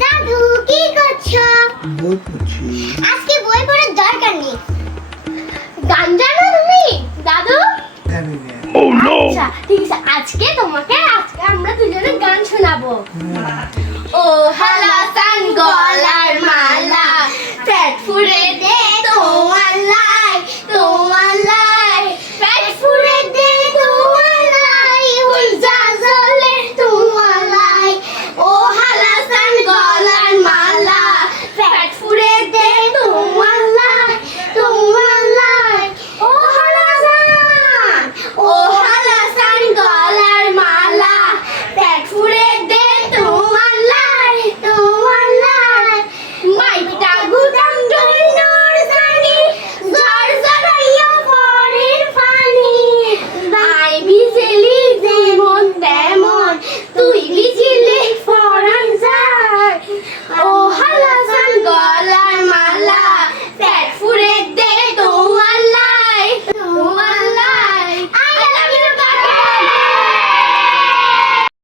দাদু কি করছো? বই পড়ছি। আজকে বই পড়ার দরকার নেই। গান জানো তুমি দাদু? জানি না। আচ্ছা ঠিক আছে, আজকে আমরা দুজনে গান শোনাবো। ও হালা সান গলার মালা, পেট ফুরে দে তোমার লাই, পেট ফুরে দে তোমার লাই, হুলজা জ্বলে তোমার লাই। ও হালা সান গলার মালা, পেট ফুরে দে তোমার লাই, ও হালা সান, ও হালা সান গলার মালা, পেট ফুরে দে তোমার লাই, মাইটা গুদাম জইনর জানি, ঝড় ঝড়াইয়া পরের পানি, আই বিজলি যেমন তেমন, তুই বিজলি ফরান যায়। ও